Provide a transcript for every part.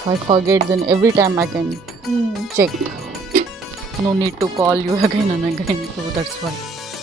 If I forget, then every time I can check. No need to call you again and again. So that's why.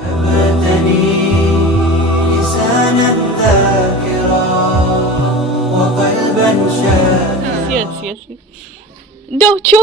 هبتني لسانا ذاكرا وقلبا شاكرا. Yes. Don't you,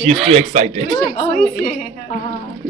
She's too excited.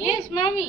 Yes, mommy.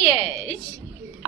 Yes.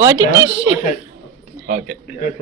What it is? Okay.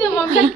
No, mommy.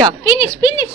Yeah. Finish. Finish.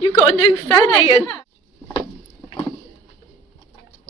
You got a new fan, Ian.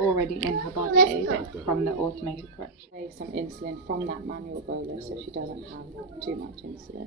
Already in her body from the automated correction. Some insulin from that manual bolus so she doesn't have too much insulin.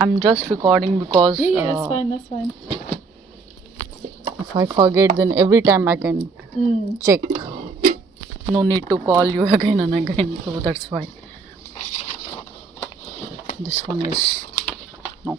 I'm just recording because that's fine. if I forget, then every time I can check. No need to call you again and again. So that's why. This one is no.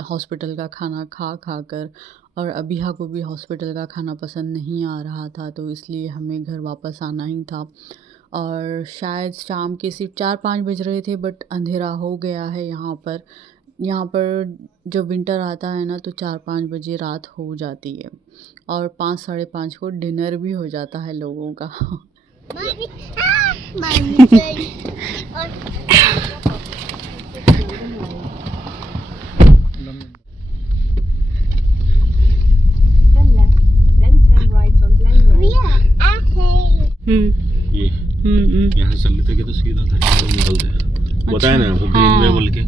Hospital کا کھانا کھا کھا کر، اور ابیحہ کو بھی hospital کا کھانا پسند نہیں آ رہا تھا، تو اس لیے ہمیں گھر واپس آنا ہی تھا۔ اور شاید شام کے صرف 4-5 بج رہے تھے، بٹ اندھیرا ہو گیا ہے یہاں پر جب ونٹر آتا ہے نا تو 4-5 بجے رات ہو جاتی ہے، اور 5-5:30 کو ڈنر بھی ہو جاتا ہے لوگوں کا۔ یہ یہاں سے چل لیتے کہ تو سیدھا گھر کی طرف نکلتے ہیں، بتایا نا آپ کو گرین وے بول کے،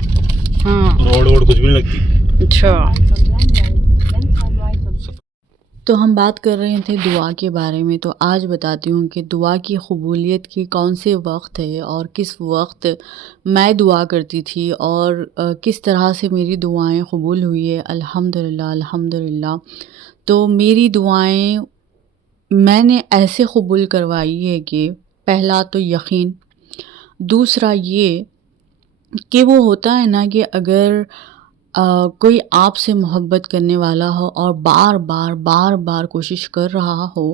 روڈ کچھ بھی نہیں لگتی۔ اچھا، تو ہم بات کر رہے تھے دعا کے بارے میں، تو آج بتاتی ہوں کہ دعا کی قبولیت کی کون سے وقت ہے اور کس وقت میں دعا کرتی تھی، اور کس طرح سے میری دعائیں قبول ہوئی ہے۔ الحمدللہ الحمدللہ۔ تو میری دعائیں میں نے ایسے قبول کروائی ہے کہ پہلا تو یقین، دوسرا یہ کہ وہ ہوتا ہے نا کہ اگر کوئی آپ سے محبت کرنے والا ہو اور بار بار کوشش کر رہا ہو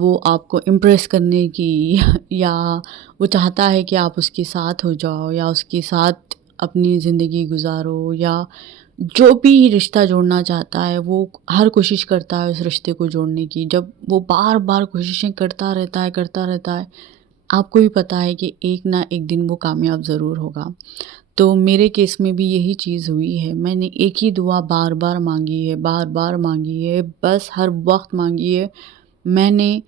وہ آپ کو امپریس کرنے کی، یا وہ چاہتا ہے کہ آپ اس کے ساتھ ہو جاؤ یا اس کے ساتھ اپنی زندگی گزارو، یا جو بھی رشتہ جوڑنا چاہتا ہے وہ ہر کوشش کرتا ہے اس رشتے کو جوڑنے کی، جب وہ بار کوششیں کرتا رہتا ہے، آپ کو بھی پتہ ہے کہ ایک نہ ایک دن وہ کامیاب ضرور ہوگا۔ تو میرے کیس میں بھی یہی چیز ہوئی ہے، میں نے ایک ہی دعا بار بار مانگی ہے، بس ہر وقت مانگی ہے۔ میں نے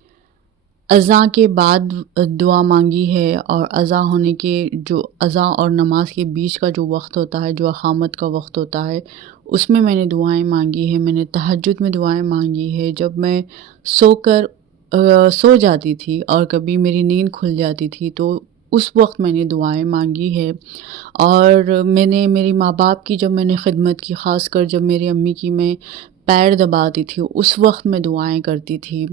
اذان کے بعد دعا مانگی ہے، اور اذان اور نماز کے بیچ کا جو وقت ہوتا ہے، جو اقامت کا وقت ہوتا ہے، اس میں نے دعائیں مانگی ہے۔ میں نے تہجد میں دعائیں مانگی ہے، جب میں سو جاتی تھی اور کبھی میری نیند کھل جاتی تھی تو اس وقت میں نے دعائیں مانگی ہے۔ اور میں نے میری ماں باپ کی جب میں نے خدمت کی، خاص کر جب میری امی کی میں پیر دباتی تھی اس وقت میں دعائیں کرتی تھی،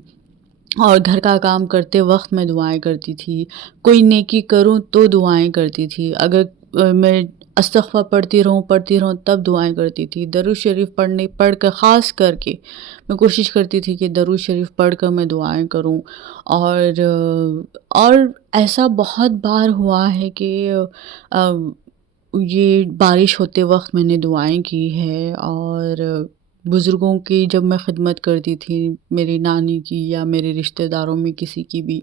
اور گھر کا کام کرتے وقت میں دعائیں کرتی تھی، کوئی نیکی کروں تو دعائیں کرتی تھی، اگر میں استغفار پڑھتی رہوں تب دعائیں کرتی تھی۔ درود شریف پڑھ کر، خاص کر کے میں کوشش کرتی تھی کہ درود شریف پڑھ کر میں دعائیں کروں۔ اور ایسا بہت بار ہوا ہے کہ یہ بارش ہوتے وقت میں نے دعائیں کی ہے، اور بزرگوں کی جب میں خدمت کرتی تھی، میری نانی کی یا میرے رشتہ داروں میں کسی کی بھی،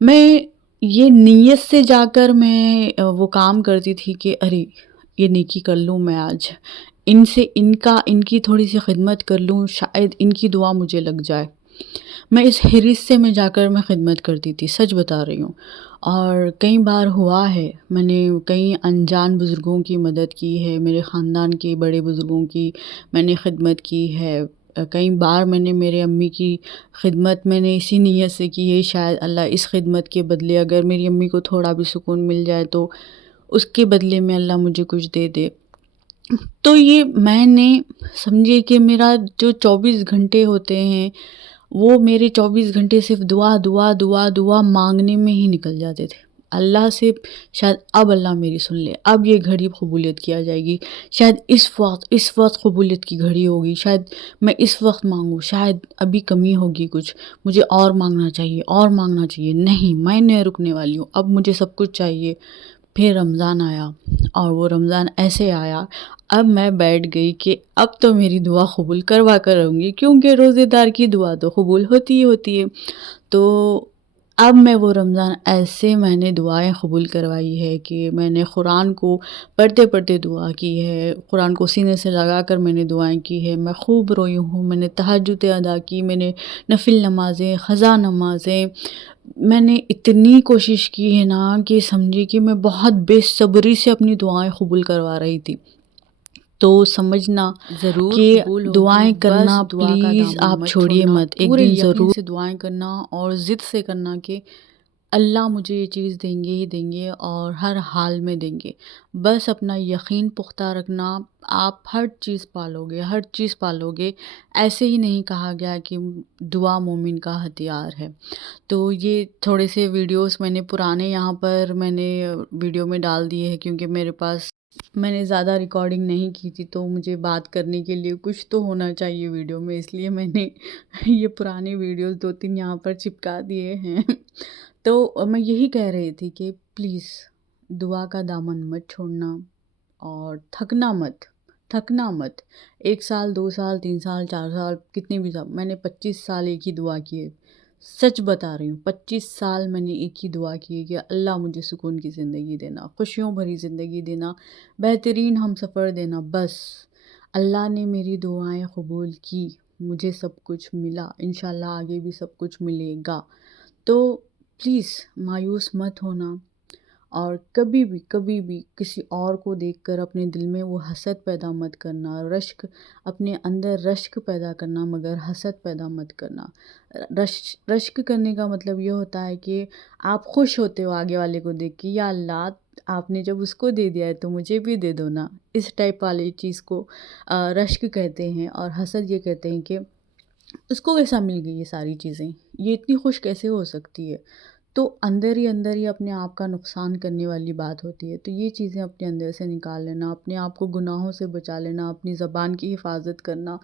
میں یہ نیت سے جا کر میں وہ کام کرتی تھی کہ ارے یہ نیکی کر لوں، میں آج ان کی تھوڑی سی خدمت کر لوں، شاید ان کی دعا مجھے لگ جائے۔ میں اس حرص سے میں جا کر میں خدمت کرتی تھی، سچ بتا رہی ہوں۔ اور کئی بار ہوا ہے میں نے کئی انجان بزرگوں کی مدد کی ہے، میرے خاندان کے بڑے بزرگوں کی میں نے خدمت کی ہے۔ کئی بار میں نے میرے امی کی خدمت میں نے اسی نیت سے کی ہے، شاید اللہ اس خدمت کے بدلے اگر میری امی کو تھوڑا بھی سکون مل جائے تو اس کے بدلے میں اللہ مجھے کچھ دے دے۔ تو یہ میں نے سمجھے کہ میرا جو 24 گھنٹے ہوتے ہیں وہ میرے 24 گھنٹے صرف دعا مانگنے میں ہی نکل جاتے تھے اللہ سے۔ شاید اب اللہ میری سن لے، اب یہ گھڑی قبولیت کیا جائے گی، شاید اس وقت قبولیت کی گھڑی ہوگی، شاید میں اس وقت مانگوں، شاید ابھی کمی ہوگی کچھ، مجھے اور مانگنا چاہیے۔ نہیں، میں نہیں رکنے والی ہوں، اب مجھے سب کچھ چاہیے۔ پھر رمضان آیا، اور وہ رمضان ایسے آیا، اب میں بیٹھ گئی کہ اب تو میری دعا قبول کروا کر رہوں گی، کیونکہ روزے دار کی دعا تو قبول ہوتی ہی ہوتی ہے۔ تو اب میں وہ رمضان ایسے میں نے دعائیں قبول کروائی ہے کہ میں نے قرآن کو پڑھتے دعا کی ہے، قرآن کو سینے سے لگا کر میں نے دعائیں کی ہے، میں خوب روئی ہوں، میں نے تہجد ادا کی، میں نے نفل نمازیں، قضا نمازیں، میں نے اتنی کوشش کی ہے نا کہ سمجھے کہ میں بہت بے صبری سے اپنی دعائیں قبول کروا رہی تھی۔ تو سمجھنا ضرور کہ دعائیں کرنا پلیز آپ چھوڑیے مت، ایک دن ضرور سے دعائیں کرنا، اور ضد سے کرنا کہ اللہ مجھے یہ چیز دیں گے ہی دیں گے، اور ہر حال میں دیں گے۔ بس اپنا یقین پختہ رکھنا، آپ ہر چیز پالو گے۔ ایسے ہی نہیں کہا گیا کہ دعا مومن کا ہتھیار ہے۔ تو یہ تھوڑے سے ویڈیوز میں نے پرانے یہاں پر میں نے ویڈیو میں ڈال دیے ہیں، کیونکہ میرے پاس میں نے زیادہ ریکارڈنگ نہیں کی تھی تو مجھے بات کرنے کے لیے کچھ تو ہونا چاہیے ویڈیو میں، اس لیے میں نے یہ پرانی ویڈیوز 2-3 یہاں پر چپکا دیے ہیں۔ تو میں یہی کہہ رہی تھی کہ پلیز دعا کا دامن مت چھوڑنا اور تھکنا مت 1 سال 2 سال 3 سال 4 سال کتنے بھی سال، میں نے 25 سال ایک ہی دعا کی ہے، سچ بتا رہی ہوں 25 سال میں نے ایک ہی دعا کی ہے کہ اللہ مجھے سکون کی زندگی دینا، خوشیوں بھری زندگی دینا، بہترین ہم سفر دینا، بس اللہ نے میری دعائیں قبول کی، مجھے سب کچھ ملا، انشاءاللہ آگے بھی سب کچھ ملے گا۔ تو پلیز مایوس مت ہونا، اور کبھی بھی کسی اور کو دیکھ کر اپنے دل میں وہ حسد پیدا مت کرنا، اپنے اندر رشک پیدا کرنا مگر حسد پیدا مت کرنا۔ رشک کرنے کا مطلب یہ ہوتا ہے کہ آپ خوش ہوتے ہو آگے والے کو دیکھ کے، یا اللہ آپ نے جب اس کو دے دیا ہے تو مجھے بھی دے دو نا، اس ٹائپ والی چیز کو رشک کہتے ہیں، اور حسد یہ کہتے ہیں کہ اس کو کیسا مل گئی یہ ساری چیزیں، یہ اتنی خوش کیسے ہو سکتی ہے، تو اندر ہی اپنے آپ کا نقصان کرنے والی بات ہوتی ہے۔ تو یہ چیزیں اپنے اندر سے نکال لینا، اپنے آپ کو گناہوں سے بچا لینا، اپنی زبان کی حفاظت کرنا،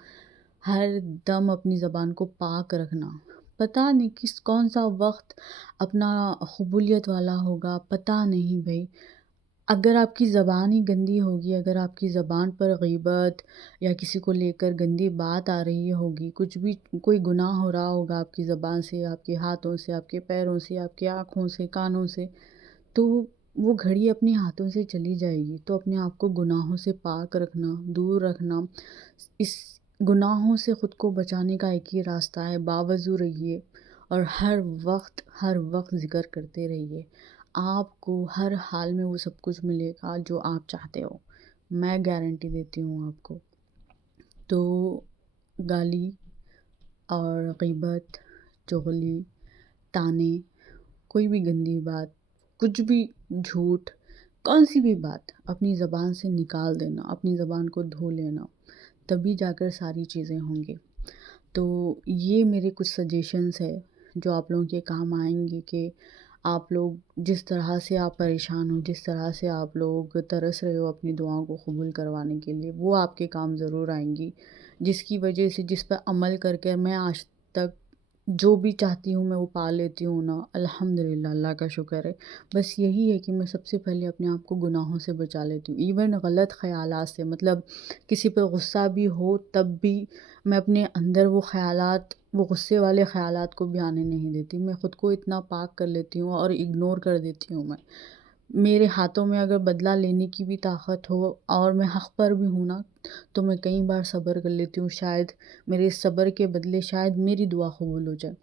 ہر دم اپنی زبان کو پاک رکھنا۔ پتہ نہیں کون سا وقت اپنا قبولیت والا ہوگا، پتہ نہیں بھائی۔ اگر آپ کی زبان ہی گندی ہوگی، اگر آپ کی زبان پر غیبت یا کسی کو لے کر گندی بات آ رہی ہوگی، کچھ بھی کوئی گناہ ہو رہا ہوگا آپ کی زبان سے، آپ کے ہاتھوں سے، آپ کے پیروں سے، آپ کی آنکھوں سے، کانوں سے، تو وہ گھڑی اپنے ہاتھوں سے چلی جائے گی۔ تو اپنے آپ کو گناہوں سے پاک رکھنا، دور رکھنا، اس گناہوں سے خود کو بچانے کا ایک ہی راستہ ہے، باوضو رہیے اور ہر وقت ذکر کرتے رہیے، آپ کو ہر حال میں وہ سب کچھ ملے گا جو آپ چاہتے ہو، میں گارنٹی دیتی ہوں آپ کو۔ تو گالی اور غیبت، چغلی، تانے، کوئی بھی گندی بات، کچھ بھی جھوٹ، کون سی بھی بات اپنی زبان سے نکال دینا، اپنی زبان کو دھو لینا، تبھی جا کر ساری چیزیں ہوں گی۔ تو یہ میرے کچھ سجیشنز ہے جو آپ لوگوں کے کام آئیں گے، کہ آپ لوگ جس طرح سے آپ پریشان ہو، جس طرح سے آپ لوگ ترس رہے ہو اپنی دعاؤں کو قبول کروانے کے لیے، وہ آپ کے کام ضرور آئیں گی، جس کی وجہ سے جس پر عمل کر کے میں آج تک جو بھی چاہتی ہوں میں وہ پا لیتی ہوں نا، الحمدللہ، اللہ کا شکر ہے۔ بس یہی ہے کہ میں سب سے پہلے اپنے آپ کو گناہوں سے بچا لیتی ہوں، ایون غلط خیالات سے، مطلب کسی پہ غصہ بھی ہو تب بھی میں اپنے اندر وہ خیالات، وہ غصے والے خیالات کو بھی آنے نہیں دیتی، میں خود کو اتنا پاک کر لیتی ہوں اور اگنور کر دیتی ہوں۔ میرے ہاتھوں میں اگر بدلہ لینے کی بھی طاقت ہو اور میں حق پر بھی ہوں نا، تو میں کئی بار صبر کر لیتی ہوں، شاید میرے صبر کے بدلے شاید میری دعا قبول ہو جائے۔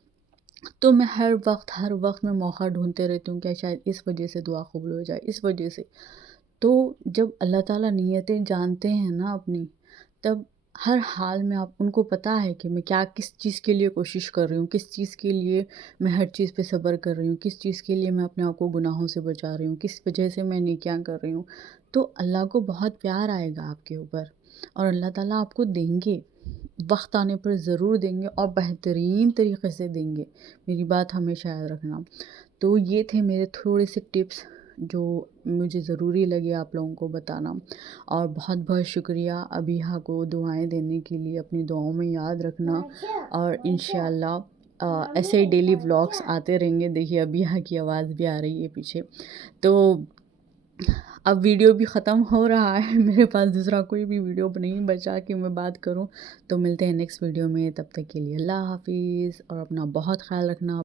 تو میں ہر وقت میں موقع ڈھونڈتے رہتی ہوں کہ شاید اس وجہ سے دعا قبول ہو جائے، اس وجہ سے۔ تو جب اللہ تعالیٰ نیتیں جانتے ہیں نا اپنی، تب ہر حال میں آپ ان کو پتہ ہے کہ میں کس چیز کے لیے کوشش کر رہی ہوں، کس چیز کے لیے میں ہر چیز پہ صبر کر رہی ہوں، کس چیز کے لیے میں اپنے آپ کو گناہوں سے بچا رہی ہوں، کس وجہ سے میں نیکیاں کر رہی ہوں۔ تو اللہ کو بہت پیار آئے گا آپ کے اوپر، اور اللہ تعالیٰ آپ کو دیں گے، وقت آنے پر ضرور دیں گے، اور بہترین طریقے سے دیں گے، میری بات ہمیشہ یاد رکھنا۔ تو یہ تھے میرے تھوڑے سے ٹپس جو مجھے ضروری لگے آپ لوگوں کو بتانا، اور بہت بہت شکریہ ابیحہ کو دعائیں دینے کے لیے، اپنی دعاؤں میں یاد رکھنا، اور انشاءاللہ ایسے ہی ڈیلی ولاگس آتے رہیں گے۔ دیکھیے ابیحہ کی آواز بھی آ رہی ہے پیچھے۔ تو اب ویڈیو بھی ختم ہو رہا ہے، میرے پاس دوسرا کوئی بھی ویڈیو نہیں بچا کہ میں بات کروں۔ تو ملتے ہیں نیکسٹ ویڈیو میں، تب تک کے لیے اللہ حافظ، اور اپنا بہت خیال رکھنا۔